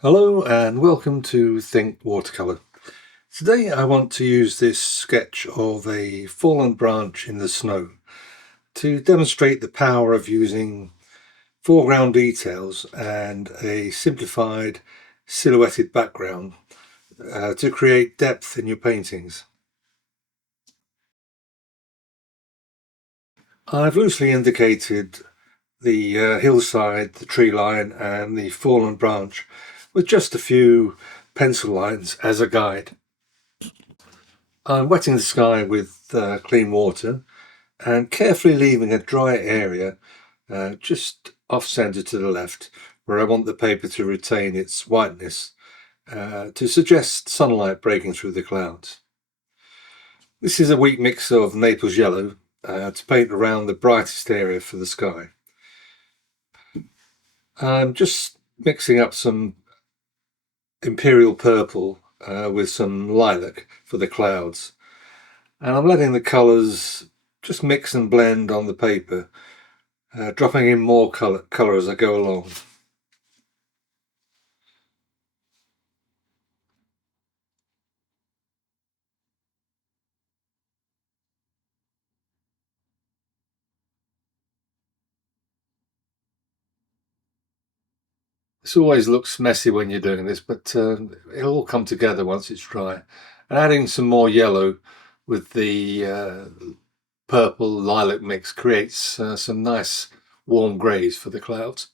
Hello and welcome to Think Watercolour. Today I want to use this sketch of a fallen branch in the snow to demonstrate the power of using foreground details and a simplified silhouetted background to create depth in your paintings. I've loosely indicated the hillside, the tree line and the fallen branch with just a few pencil lines as a guide. I'm wetting the sky with clean water and carefully leaving a dry area just off centre to the left where I want the paper to retain its whiteness to suggest sunlight breaking through the clouds. This is a weak mix of Naples yellow to paint around the brightest area for the sky. I'm just mixing up some imperial purple with some lilac for the clouds, and I'm letting the colours just mix and blend on the paper, dropping in more colour as I go along. This always looks messy when you're doing this, but it'll all come together once it's dry. And adding some more yellow with the purple lilac mix creates some nice warm greys for the clouds.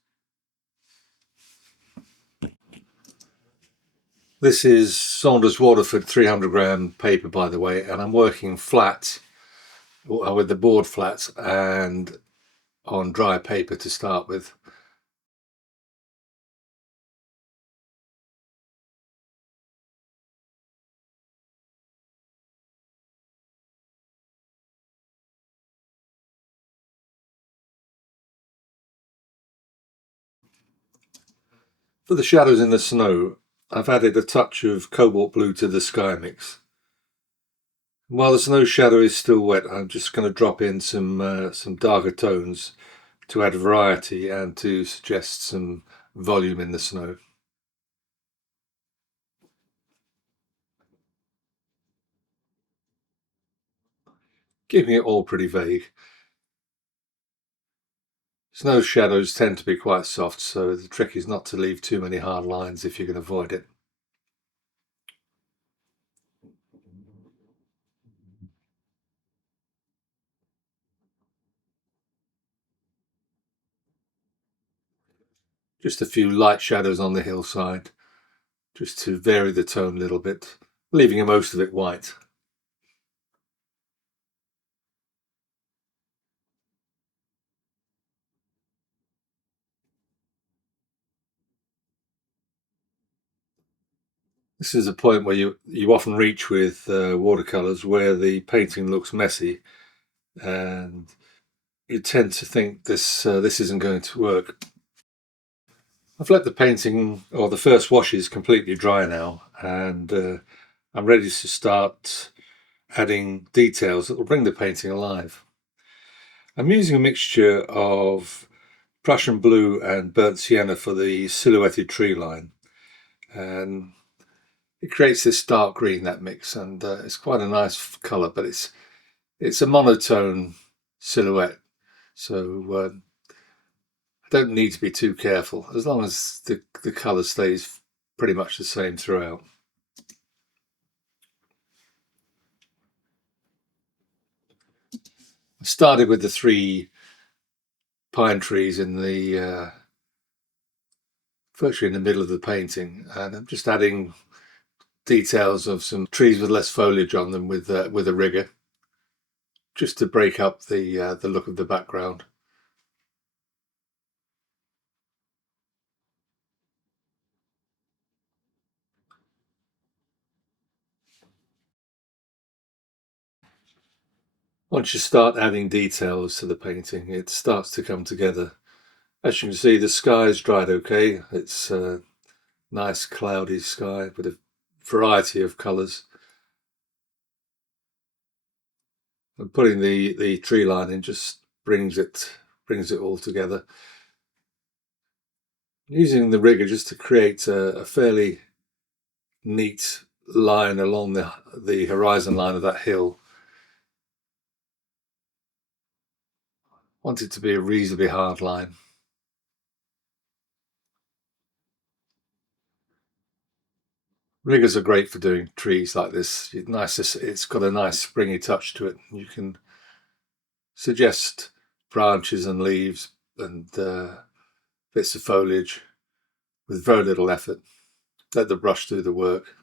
This is Saunders Waterford 300-gram paper, by the way, and I'm working flat with the board flat and on dry paper to start with. For the shadows in the snow, I've added a touch of cobalt blue to the sky mix. While the snow shadow is still wet, I'm just going to drop in some darker tones to add variety and to suggest some volume in the snow. Keeping it all pretty vague. Snow shadows tend to be quite soft, so the trick is not to leave too many hard lines if you can avoid it. Just a few light shadows on the hillside, just to vary the tone a little bit, leaving most of it white. This is a point where you often reach with watercolours where the painting looks messy and you tend to think this isn't going to work. I've let the painting or the first washes completely dry now, and I'm ready to start adding details that will bring the painting alive. I'm using a mixture of Prussian blue and burnt sienna for the silhouetted tree line, and it creates this dark green, that mix, and it's quite a nice colour, but it's a monotone silhouette, so I don't need to be too careful as long as the colour stays pretty much the same throughout. I started with the three pine trees in the virtually in the middle of the painting, and I'm just adding details of some trees with less foliage on them with a rigger, just to break up the look of the background. Once you start adding details to the painting, it starts to come together. As you can see, the sky's dried okay. It's a nice cloudy sky with a variety of colours. And putting the tree line in just brings it all together. Using the rigger just to create a fairly neat line along the horizon line of that hill. Want it to be a reasonably hard line. Riggers are great for doing trees like this. It's got a nice springy touch to it. You can suggest branches and leaves and bits of foliage with very little effort. Let the brush do the work.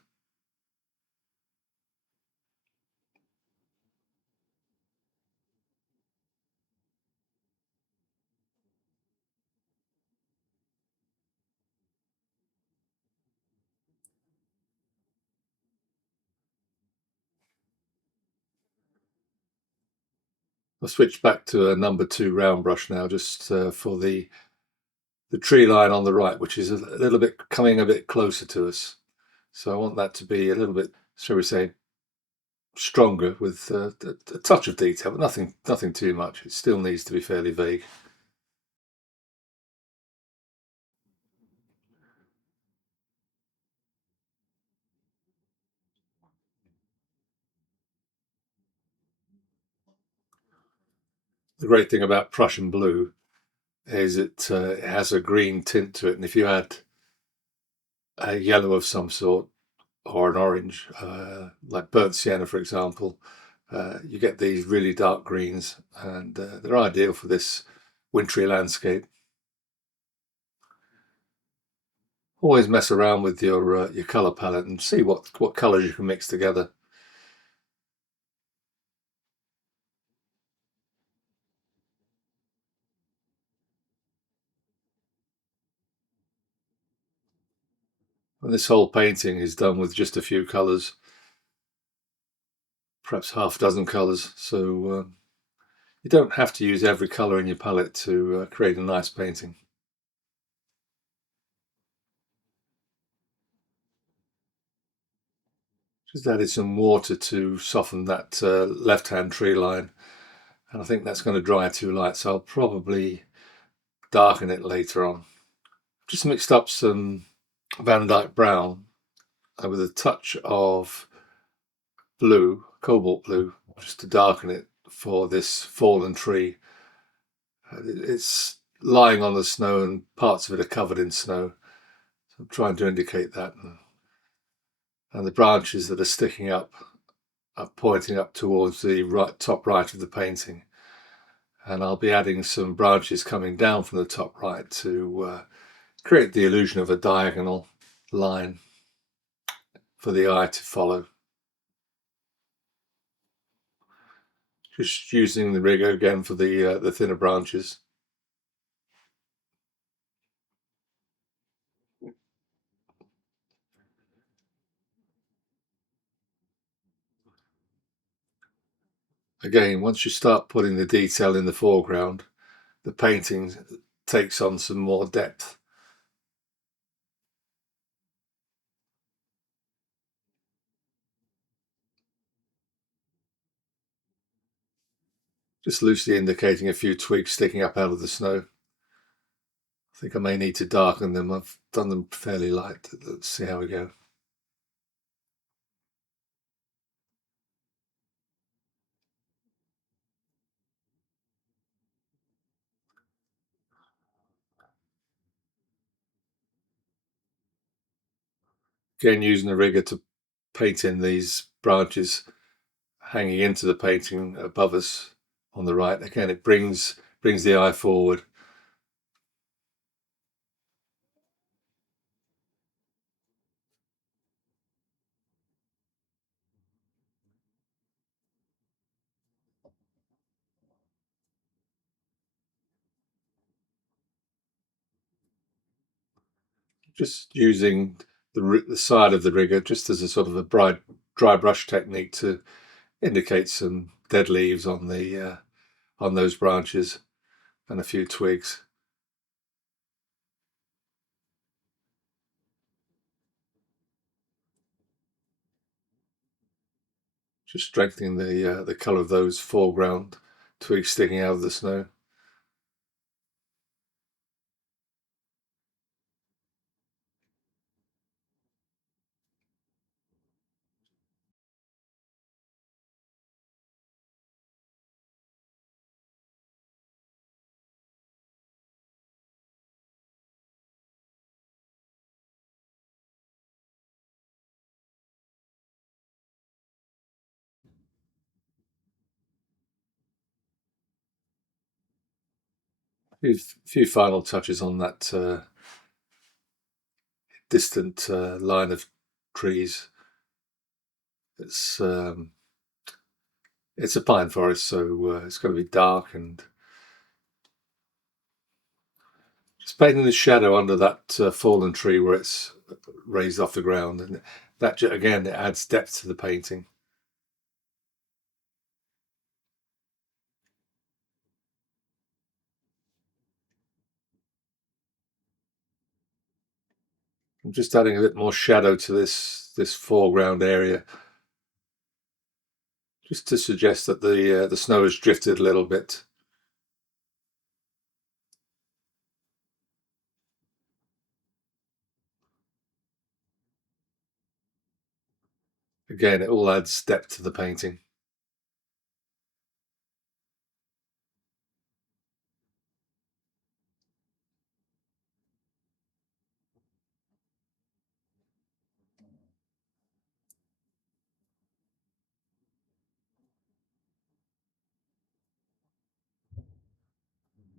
I'll switch back to a number 2 round brush now, just for the tree line on the right, which is a little bit coming a bit closer to us. So I want that to be a little bit, shall we say, stronger with a touch of detail, but nothing too much. It still needs to be fairly vague. The great thing about Prussian blue is it has a green tint to it, and if you add a yellow of some sort or an orange, like burnt sienna, for example, you get these really dark greens, and they're ideal for this wintry landscape. Always mess around with your color palette and see what colors you can mix together. And this whole painting is done with just a few colors, perhaps half a dozen colors. So you don't have to use every color in your palette to create a nice painting. Just added some water to soften that left-hand tree line, and I think that's going to dry too light, so I'll probably darken it later on. Just mixed up some Van Dyke brown with a touch of blue, cobalt blue, just to darken it for this fallen tree. It's lying on the snow and parts of it are covered in snow. So I'm trying to indicate that. And the branches that are sticking up are pointing up towards the top right of the painting. And I'll be adding some branches coming down from the top right to create the illusion of a diagonal line for the eye to follow. Just using the rigger again for the thinner branches. Again, once you start putting the detail in the foreground, the painting takes on some more depth. Just loosely indicating a few twigs sticking up out of the snow. I think I may need to darken them. I've done them fairly light. Let's see how we go. Again, using the rigger to paint in these branches hanging into the painting above us on the right. Again, it brings the eye forward. Just using the side of the rigger just as a sort of a dry brush technique to indicate some dead leaves on those branches and a few twigs. Just strengthening the colour of those foreground twigs sticking out of the snow. Few final touches on that distant line of trees. It's a pine forest, so it's going to be dark, and just painting the shadow under that fallen tree where it's raised off the ground, and that again, it adds depth to the painting. I'm just adding a bit more shadow to this foreground area, just to suggest that the snow has drifted a little bit. Again, it all adds depth to the painting.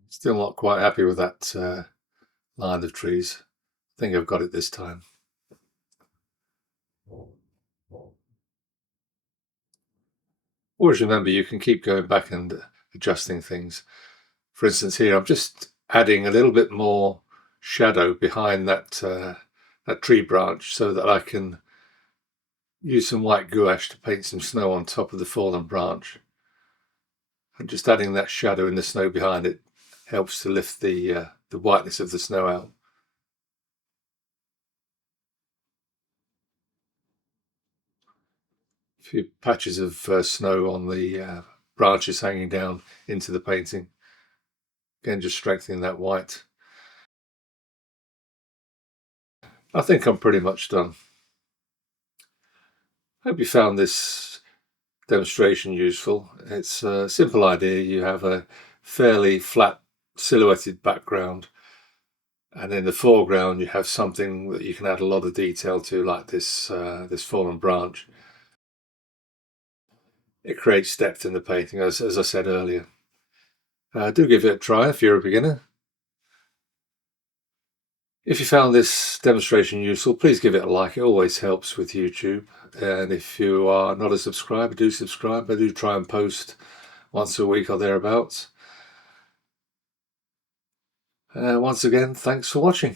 Still not quite happy with that line of trees. I think I've got it this time. Always remember, you can keep going back and adjusting things. For instance, here I'm just adding a little bit more shadow behind that tree branch so that I can use some white gouache to paint some snow on top of the fallen branch. And just adding that shadow in the snow behind it helps to lift the whiteness of the snow out. A few patches of snow on the branches hanging down into the painting. Again, just strengthening that white. I think I'm pretty much done. Hope you found this demonstration useful. It's a simple idea. You have a fairly flat silhouetted background, and in the foreground you have something that you can add a lot of detail to, like this fallen branch. It creates depth in the painting, as I said earlier. Do give it a try if you're a beginner. If you found this demonstration useful, please give it a like. It always helps with YouTube. And if you are not a subscriber, do subscribe. I do try and post once a week or thereabouts. Once again, thanks for watching.